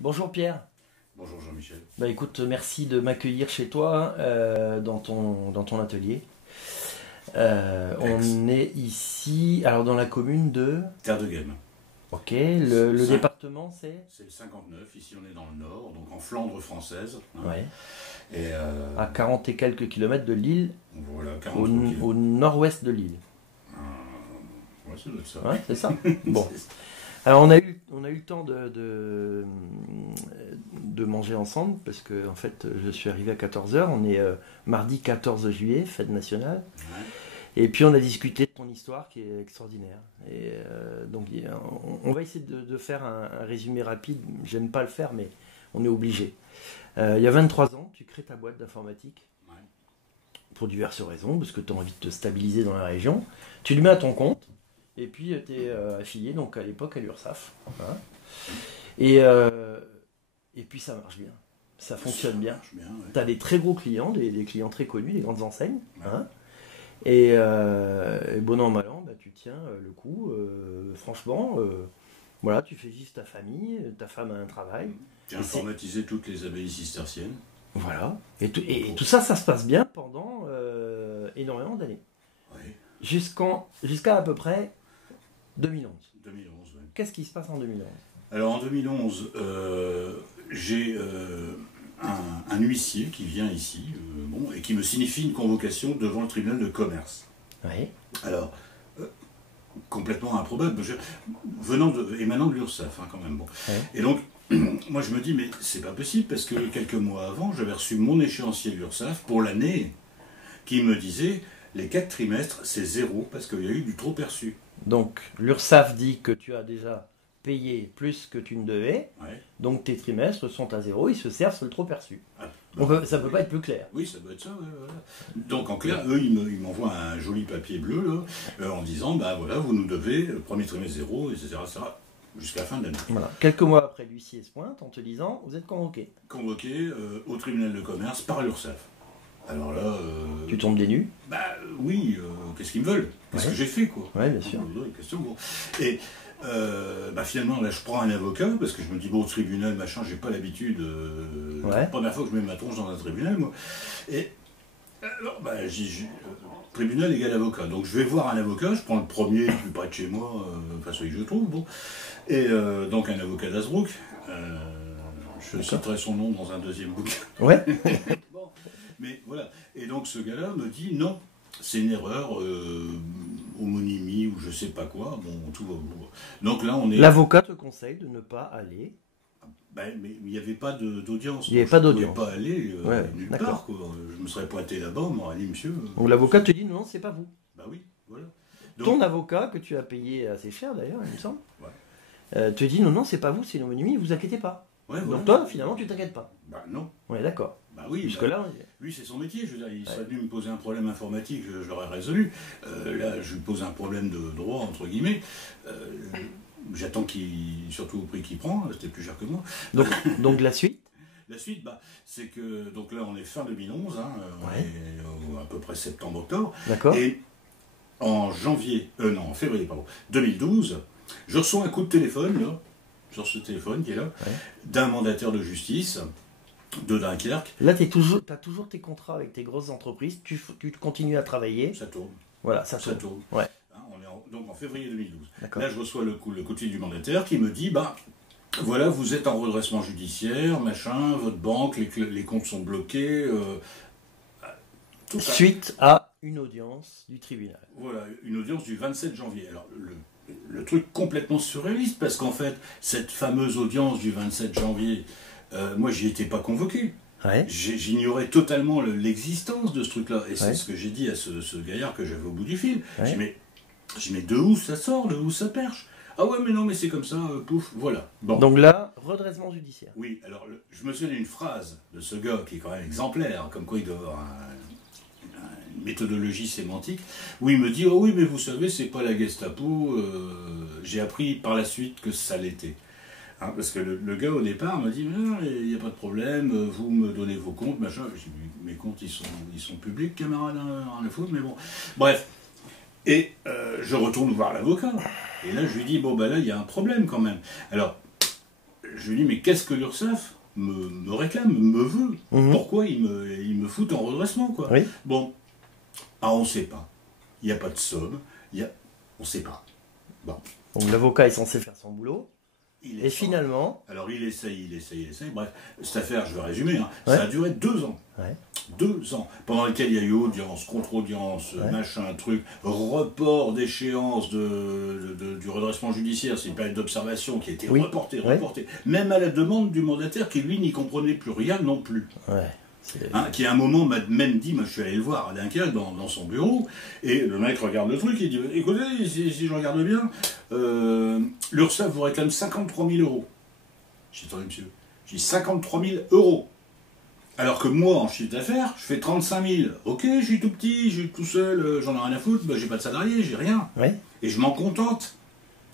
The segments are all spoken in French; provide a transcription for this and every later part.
Bonjour Pierre. Bonjour Jean-Michel. Bah écoute, merci de m'accueillir chez toi dans ton atelier. On est ici, alors dans la commune de... Terre de Guêmes. Ok, le Cinq- département c'est... C'est le 59, ici on est dans le nord, donc en Flandre française. Hein. Ouais, Et à 40 et quelques kilomètres de Lille, voilà, au, 43 kilomètres. au nord-ouest de Lille. Ouais, ça doit être ça. Ouais, c'est ça. Bon. Alors on a eu le temps de manger ensemble parce que en fait je suis arrivé à 14 heures. On est mardi 14 juillet, fête nationale. Ouais. Et puis on a discuté de ton histoire qui est extraordinaire. Et donc on va essayer de faire un résumé rapide. J'aime pas le faire mais on est obligé. Il y a 23 ans, tu crées ta boîte d'informatique Ouais. pour diverses raisons, parce que tu as envie de te stabiliser dans la région. Tu le mets à ton compte. Et puis tu es affilié donc à l'époque à l'URSSAF. Hein. Et puis ça marche bien. Ça fonctionne bien. marche bien, ouais. Tu as des très gros clients, des clients très connus, des grandes enseignes. Ouais. Hein. Et bon an, mal an, bah, tu tiens le coup. Franchement, voilà, tu fais vivre ta famille, ta femme a un travail. J'ai informatisé toutes les abbayes cisterciennes. Voilà. Et tout ça, ça se passe bien pendant énormément d'années. Ouais. Jusqu'à à peu près 2011. 2011, ouais. Qu'est-ce qui se passe en 2011? Alors en 2011, j'ai un huissier qui vient ici et qui me signifie une convocation devant le tribunal de commerce. Oui. Alors, complètement improbable, émanant de l'URSSAF, hein, quand même. Bon. Ouais. Et donc, moi je me dis, mais c'est pas possible, parce que quelques mois avant, j'avais reçu mon échéancier de l'URSSAF pour l'année, qui me disait, les 4 trimestres, c'est 0, parce qu'il y a eu du trop perçu. Donc l'URSSAF dit que tu as déjà payé plus que tu ne devais, Ouais. donc tes trimestres sont à zéro, ils se servent sur le trop perçu. Ah, Ça peut pas être plus clair. Oui, ça doit être ça, ouais, voilà. Donc en clair, eux, ils m'envoient un joli papier bleu, là, en disant, bah voilà, vous nous devez, le premier trimestre 0, etc., jusqu'à la fin de l'année. Voilà. Quelques mois après, l'huissier se pointe en te disant, vous êtes convoqué. Convoqué au tribunal de commerce par l'URSSAF. Alors là... Tu tombes des nues. Bah oui, qu'est-ce qu'ils me veulent? Qu'est-ce Ouais. que j'ai fait, quoi? Ouais, bien sûr. Question, bon. Et finalement, là, je prends un avocat, parce que je me dis, bon, au tribunal, machin, j'ai pas l'habitude. Ouais. La première fois que je mets ma tronche dans un tribunal, moi. Et alors, tribunal égale avocat. Donc je vais voir un avocat, je prends le premier le plus près de chez moi, enfin celui que je trouve, bon. Et donc un avocat d'Asbrook. Je citerai son nom dans un deuxième bouquin. Ouais. Bon. Mais voilà. Et donc ce gars-là me dit non, c'est une erreur, homonymie ou je sais pas quoi. Bon, tout va. Donc là, on est. L'avocat te conseille de ne pas aller. Ben, mais il n'y avait pas d'audience. Il n'y avait Donc pas je ne d'audience. pouvais pas aller Ouais, nulle d'accord. part, quoi. Je me serais pointé là-bas, on m'aurait dit monsieur. Donc l'avocat te dit non, c'est pas vous. Bah oui, voilà. Ton avocat, que tu as payé assez cher d'ailleurs, il me semble, Ouais. te dit non, c'est pas vous, c'est l'homonymie, vous inquiétez pas. Ouais, voilà. Donc toi, finalement, tu t'inquiètes pas. Bah non. On est d'accord. Bah oui. Jusque bah, là, lui, c'est son métier. Je veux dire, il serait Ouais. venu me poser un problème informatique, je l'aurais résolu. Là, je lui pose un problème de droit, entre guillemets. J'attends surtout au prix qu'il prend, c'était plus cher que moi. donc la suite. La suite, c'est que, donc là, on est fin 2011, hein, on Ouais. est à peu près septembre-octobre. D'accord. Et en février, pardon, 2012, je reçois un coup de téléphone, là, sur ce téléphone qui est là, Ouais. d'un mandataire de justice de Dunkerque. Là, tu as toujours tes contrats avec tes grosses entreprises, tu continues à travailler. Ça tourne. Voilà, ça Ça tourne. tourne. Ouais. Hein, on est donc en février 2012. D'accord. Là, je reçois le coup de fil du mandataire qui me dit, voilà, vous êtes en redressement judiciaire, machin, votre banque, les comptes sont bloqués, tout ça. Suite à une audience du tribunal. Voilà, une audience du 27 janvier. Alors, le truc complètement surréaliste, parce qu'en fait, cette fameuse audience du 27 janvier, moi, j'y étais pas convoqué. Ouais. J'ignorais totalement l'existence de ce truc-là. Et c'est Ouais. ce que j'ai dit à ce gaillard que j'avais au bout du fil. Ouais. J'ai dit, mais de où ça sort, de où ça perche? Ah ouais, mais non, mais c'est comme ça, pouf, voilà. Bon. Donc là, redressement judiciaire. Oui, alors je me souviens d'une phrase de ce gars qui est quand même exemplaire, comme quoi il doit avoir une méthodologie sémantique, où il me dit, oh oui, mais vous savez, c'est pas la Gestapo, j'ai appris par la suite que ça l'était. Hein, parce que le gars au départ m'a dit, il n'y a pas de problème, vous me donnez vos comptes, machin. J'ai dit, mes comptes, ils sont publics, camarade, rien à foutre, mais bon. Bref. Et je retourne voir l'avocat. Et là, je lui dis, là, il y a un problème quand même. Alors, je lui dis, mais qu'est-ce que l'URSSAF me réclame, me veut? Pourquoi ils me foutent en redressement, quoi? Oui. Bon, on ne sait pas. Il n'y a pas de somme. On ne sait pas. Bon. Donc l'avocat est censé faire son boulot. Et finalement... Alors il essaye. Bref, cette affaire, je vais résumer, hein, ça a duré 2 ans. 2 ans, pendant lesquels il y a eu audience, contre-audience, machin, truc, report d'échéance du redressement judiciaire, c'est une période d'observation qui a été reportée. Même à la demande du mandataire qui, lui, n'y comprenait plus rien non plus. Qui à un moment m'a même dit, moi je suis allé le voir à Dunkerque dans son bureau, et le mec regarde le truc, il dit, écoutez, si je regarde bien, l'URSSAF vous réclame 53 000 euros. J'ai dit, attendez monsieur, j'ai dit 53 000 euros. Alors que moi, en chiffre d'affaires, je fais 35 000. Ok, je suis tout petit, je suis tout seul, j'en ai rien à foutre, j'ai pas de salarié, j'ai rien. Et je m'en contente.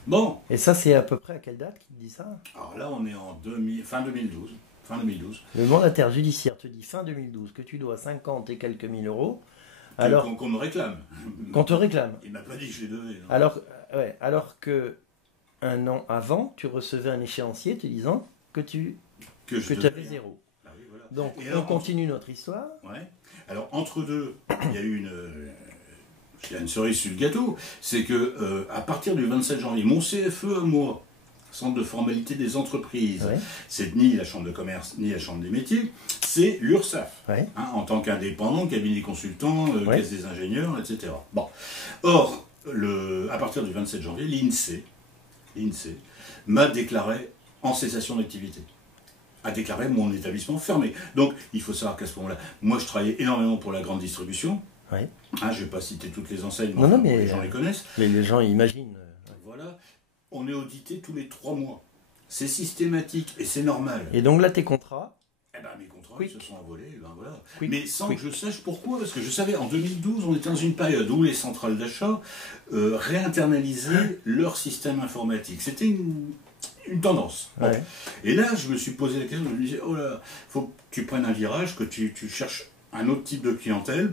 Bon. Et ça, c'est à peu près à quelle date qu'il dit ça? Alors là, on est en fin 2012. Fin 2012. Le mandataire judiciaire te dit fin 2012 que tu dois 50 et quelques mille euros. Alors qu'on me réclame. Qu'on te réclame. Il m'a pas dit que je les devais. Alors que un an avant, tu recevais un échéancier te disant que tu avais zéro. Ah oui, voilà. Donc on continue notre histoire. Ouais. Alors entre deux, il y a eu une cerise sur le gâteau. C'est que à partir du 27 janvier, mon CFE à moi, Centre de formalité des entreprises, c'est ni la Chambre de commerce ni la Chambre des métiers, c'est l'URSSAF, en tant qu'indépendant, cabinet consultant, caisse des ingénieurs, etc. Bon. Or, à partir du 27 janvier, l'INSEE m'a déclaré en cessation d'activité, a déclaré mon établissement fermé. Donc, il faut savoir qu'à ce moment-là, moi je travaillais énormément pour la grande distribution. Je ne vais pas citer toutes les enseignes, mais les gens les connaissent. Les gens imaginent. Voilà. On est audité tous les 3 mois. C'est systématique et c'est normal. Et donc là, tes contrats? Mes contrats se sont envolés. Mais sans que je sache pourquoi. Parce que je savais, en 2012, on était dans une période où les centrales d'achat réinternalisaient leur système informatique. C'était une tendance. Bon. Et là, je me suis posé la question, je me disais, oh là, il faut que tu prennes un virage, que tu cherches un autre type de clientèle,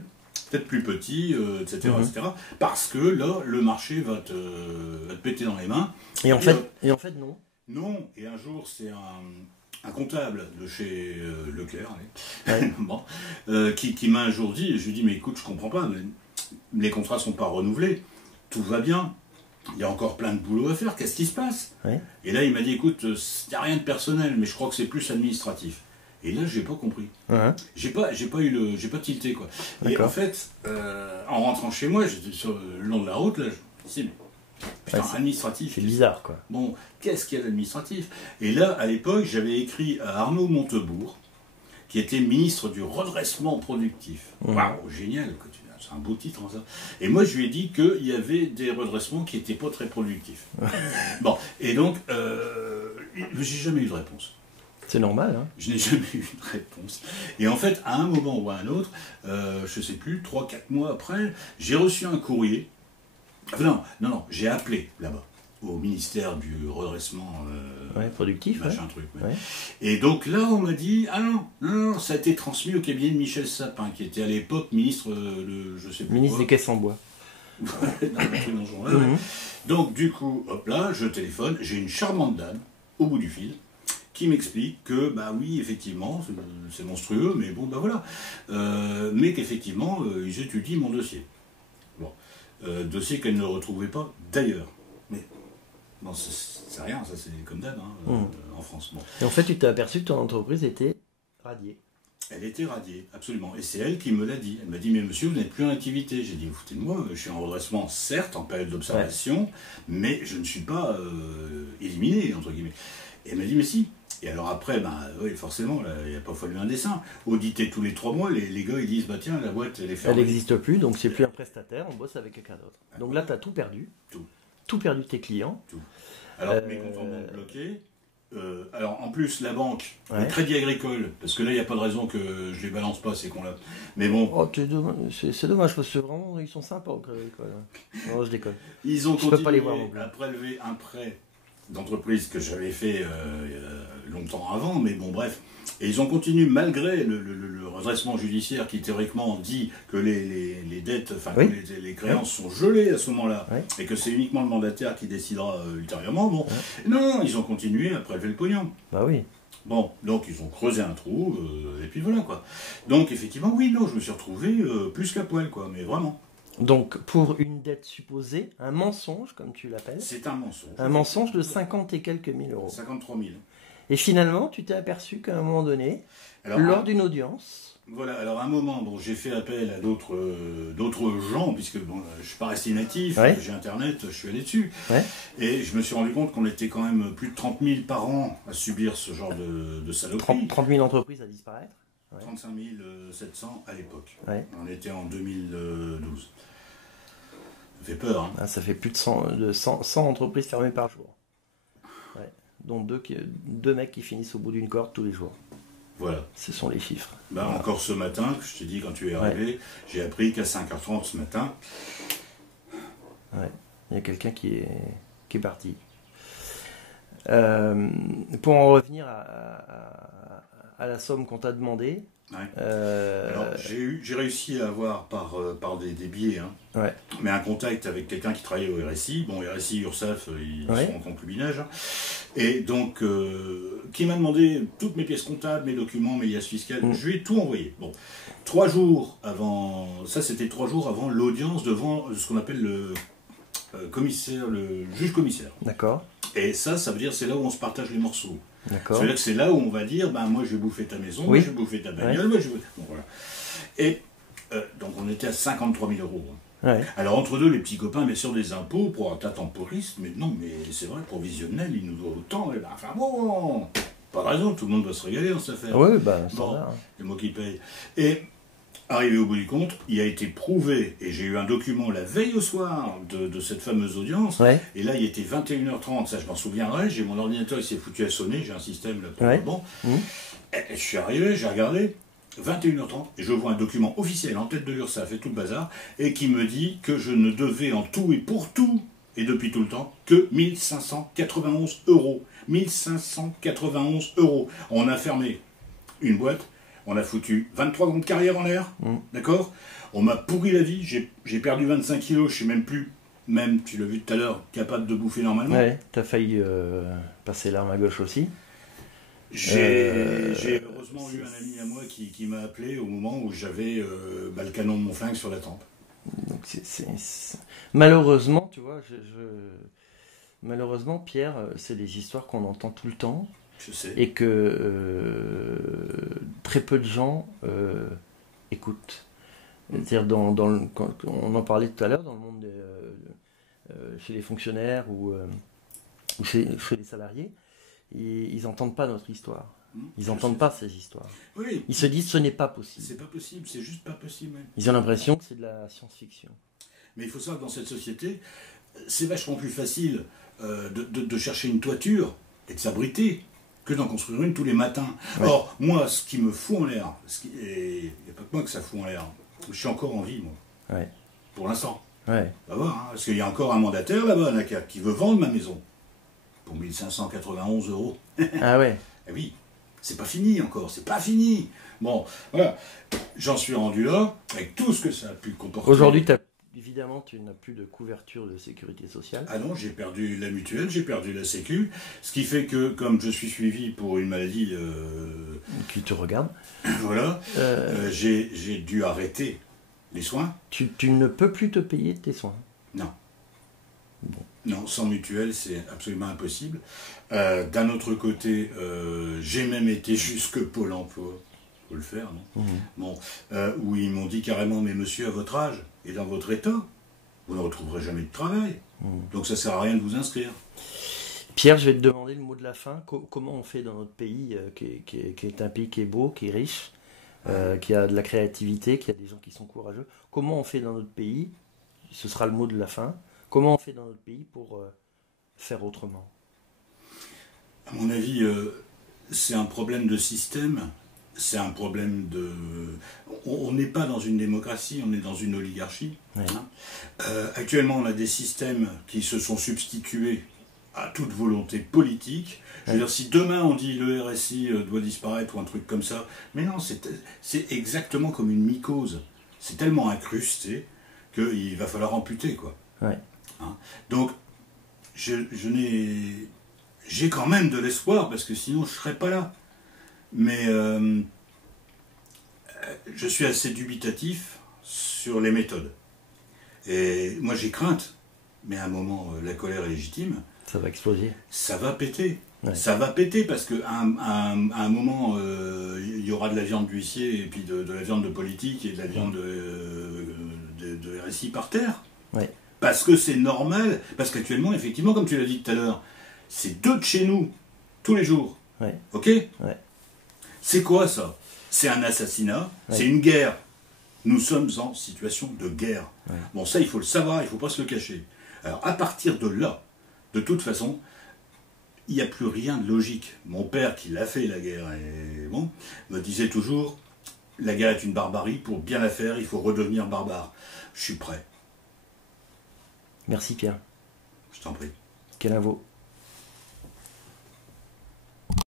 peut-être plus petit, etc., etc. Parce que là, le marché va te péter dans les mains. Et en fait, non. Non. Et un jour, c'est un comptable de chez Leclerc, qui m'a un jour dit, je lui dis, mais écoute, je comprends pas, mais les contrats ne sont pas renouvelés, tout va bien, il y a encore plein de boulot à faire, qu'est-ce qui se passe? Et là, il m'a dit, écoute, il n'y a rien de personnel, mais je crois que c'est plus administratif. Et là, j'ai pas compris. J'ai pas tilté, quoi. Et en fait, en rentrant chez moi, j'étais sur le long de la route, là, je me disais, mais putain, administratif. C'est bizarre, quoi. Bon, qu'est-ce qu'il y a d'administratif? Et là, à l'époque, j'avais écrit à Arnaud Montebourg, qui était ministre du redressement productif. Waouh, génial, c'est un beau titre, hein, ça. Et moi, je lui ai dit qu'il y avait des redressements qui n'étaient pas très productifs. Bon, et donc, j'ai jamais eu de réponse. C'est normal, hein. Je n'ai jamais eu de réponse. Et en fait, à un moment ou à un autre, je ne sais plus, 3-4 mois après, j'ai reçu un courrier. Enfin, non, j'ai appelé là-bas, au ministère du redressement productif. Machin truc. Et donc là, on m'a dit, ah non, ça a été transmis au cabinet de Michel Sapin, qui était à l'époque ministre ministre des Caisses en bois. Donc du coup, hop là, je téléphone, j'ai une charmante dame, au bout du fil, qui m'explique que, bah oui, effectivement, c'est monstrueux, mais bon, bah voilà. Mais qu'effectivement, ils étudient mon dossier. Bon. Dossier qu'elle ne retrouvait pas d'ailleurs. Mais, non, c'est rien, ça c'est comme d'hab, en France. Bon. Et en fait, tu t'es aperçu que ton entreprise était radiée. Elle était radiée, absolument. Et c'est elle qui me l'a dit. Elle m'a dit, mais monsieur, vous n'êtes plus en activité. J'ai dit, vous foutez de moi, je suis en redressement, certes, en période d'observation, mais je ne suis pas éliminé, entre guillemets. Et elle m'a dit, mais si. Et alors après, oui, forcément, il n'y a pas fallu un dessin. Auditer tous les 3 mois, les gars, ils disent, bah tiens, la boîte, elle est fermée. Elle n'existe plus, donc c'est plus un prestataire, on bosse avec quelqu'un d'autre. Donc là, tu as tout perdu. Tout perdu tes clients. Tout. Alors, mes comptes en banque bloqués. Alors, en plus, la banque, le Crédit Agricole, parce que là, il n'y a pas de raison que je les balance pas, ces cons-là. Mais bon. Oh, c'est dommage, parce que vraiment, ils sont sympas au Crédit Agricole. Non, je déconne. Ils ont continué pas les voir à prélever un prêt d'entreprise que j'avais fait longtemps avant, mais bon, bref. Et ils ont continué, malgré le redressement judiciaire qui, théoriquement, dit que les dettes, enfin, Oui. que les créances sont gelées à ce moment-là, Oui. et que c'est uniquement le mandataire qui décidera ultérieurement. Bon, non, ils ont continué à prélever le pognon. Bah oui. Bon, donc ils ont creusé un trou, et puis voilà, quoi. Donc, effectivement, oui, non, je me suis retrouvé plus qu'à poil, quoi, mais vraiment. Donc, pour une dette supposée, un mensonge, comme tu l'appelles, C'est un mensonge. un mensonge de 50 et quelques mille euros. 53 000. Et finalement, tu t'es aperçu qu'à un moment donné, Alors, lors d'une audience, voilà, alors à un moment, bon, j'ai fait appel à d'autres gens, puisque bon, je ne suis pas resté inactif, Ouais. j'ai Internet, je suis allé dessus. Ouais. Et je me suis rendu compte qu'on était quand même plus de 30 000 par an à subir ce genre de saloperie. 30 000 entreprises à disparaître. 35 700 à l'époque. Ouais. On était en 2012. Ça fait peur, hein. Ah, ça fait plus de 100 entreprises fermées par jour. Ouais. Dont deux mecs qui finissent au bout d'une corde tous les jours. Voilà. Ce sont les chiffres. Bah, Voilà. encore ce matin, je t'ai dit quand tu es arrivé, j'ai appris qu'à 5h30 ce matin, Ouais. Il y a quelqu'un qui est parti. Pour en revenir à la somme qu'on t'a demandé. ouais. Alors, j'ai réussi à avoir par des biais, hein, Ouais. mais un contact avec quelqu'un qui travaillait au RSI. Bon, RSI, URSSAF, ils Ouais. sont en concubinage. Hein. Et donc, qui m'a demandé toutes mes pièces comptables, mes documents, mes liasses fiscales. Je lui ai tout envoyé. Bon, 3 jours avant, ça c'était 3 jours avant l'audience devant ce qu'on appelle le commissaire, le juge commissaire. D'accord. Et ça veut dire c'est là où on se partage les morceaux. D'accord. Ça veut dire que c'est là où on va dire, ben, moi je vais bouffer ta maison, Oui. moi je vais bouffer ta bagnole, moi je vais... Bon, voilà. Et donc on était à 53 000 euros. Ouais. Alors entre deux, les petits copains, bien sûr, des impôts pour un tas temporiste, mais non, mais c'est vrai, provisionnel, ils nous doivent autant, et ben, enfin bon, pas de raison, tout le monde doit se régaler dans cette affaire. Oui, bah, Bon, standard. c'est moi qui paye. Et arrivé au bout du compte, il a été prouvé, et j'ai eu un document la veille au soir de cette fameuse audience, Ouais. et là il était 21h30, ça je m'en souviendrai, j'ai mon ordinateur, il s'est foutu à sonner, j'ai un système là pour Ouais. bon. Mmh. Et je suis arrivé, j'ai regardé, 21h30, et je vois un document officiel en tête de l'URSSAF et tout le bazar, et qui me dit que je ne devais en tout et pour tout, et depuis tout le temps, que 1591 euros. 1591 euros. On a fermé une boîte, on a foutu 23 ans de carrière en l'air, d'accord? On m'a pourri la vie, j'ai perdu 25 kilos, je sais même plus, même, tu l'as vu tout à l'heure, capable de bouffer normalement. Ouais, t'as failli passer l'arme à gauche aussi. J'ai heureusement eu un ami à moi qui m'a appelé au moment où j'avais le canon de mon flingue sur la tempe. Donc malheureusement, tu vois, malheureusement, Pierre, c'est des histoires qu'on entend tout le temps Je sais. et que très peu de gens écoutent. C'est-à-dire, quand on en parlait tout à l'heure, dans le monde chez les fonctionnaires ou chez les salariés, ils n'entendent pas notre histoire. Ils n'entendent pas ces histoires. Oui. Ils se disent ce n'est pas possible. C'est pas possible, c'est juste pas possible. Même. Ils ont l'impression que c'est de la science-fiction. Mais il faut savoir que dans cette société, c'est vachement plus facile de chercher une toiture et de s'abriter que d'en construire une tous les matins. Ouais. Or, moi, ce qui me fout en l'air, et il n'y a pas que moi que ça fout en l'air, je suis encore en vie, moi. Ouais. Pour l'instant. Ouais. On va voir, hein, parce qu'il y a encore un mandataire là-bas, Naka, qui veut vendre ma maison pour 1591 euros. Ah ouais. Eh oui, c'est pas fini encore, c'est pas fini. Bon, voilà, j'en suis rendu là, avec tout ce que ça a pu comporter. Aujourd'hui, évidemment, tu n'as plus de couverture de sécurité sociale. Ah non, j'ai perdu la mutuelle, j'ai perdu la sécu, ce qui fait que, comme je suis suivi pour une maladie... Qui te regarde. Voilà, j'ai dû arrêter les soins. Tu ne peux plus te payer tes soins. Non. Bon. Non, sans mutuelle, c'est absolument impossible. D'un autre côté, j'ai même été jusque Pôle emploi. Faut le faire, non? Bon, où ils m'ont dit carrément, mais monsieur, à votre âge et dans votre état, vous ne retrouverez jamais de travail. Donc ça sert à rien de vous inscrire. Pierre, je vais te demander le mot de la fin. Comment on fait dans notre pays, qui est un pays qui est beau, qui est riche, qui a de la créativité, qui a des gens qui sont courageux. Comment on fait dans notre pays, ce sera le mot de la fin, comment on fait dans notre pays pour faire autrement? À mon avis, c'est un problème de système, c'est un problème de... On n'est pas dans une démocratie, on est dans une oligarchie. Ouais. Hein. Actuellement, on a des systèmes qui se sont substitués à toute volonté politique. Je veux dire, si demain on dit le RSI doit disparaître ou un truc comme ça, mais non, c'est exactement comme une mycose. C'est tellement incrusté qu'il va falloir amputer, quoi. Ouais. Hein? Donc, j'ai quand même de l'espoir, parce que sinon je ne serais pas là. Mais je suis assez dubitatif sur les méthodes. Et moi j'ai crainte, mais à un moment, la colère est légitime. Ça va exploser. Ça va péter. Ouais. Ça va péter parce qu'à un moment, il y aura de la viande d'huissier et puis de la viande de politique et de la viande de RSI par terre. Ouais. Parce que c'est normal. Parce qu'actuellement, effectivement, comme tu l'as dit tout à l'heure, c'est 2 de chez nous, tous les jours. Ouais. Ok ? Ouais. C'est quoi ça ? C'est un assassinat, ouais. C'est une guerre. Nous sommes en situation de guerre. Ouais. Bon, ça, il faut le savoir, il ne faut pas se le cacher. Alors, à partir de là, de toute façon, il n'y a plus rien de logique. Mon père, qui l'a fait, la guerre, et bon, me disait toujours, la guerre est une barbarie, pour bien la faire, il faut redevenir barbare. Je suis prêt. Merci Pierre. Je t'en prie. Quel info.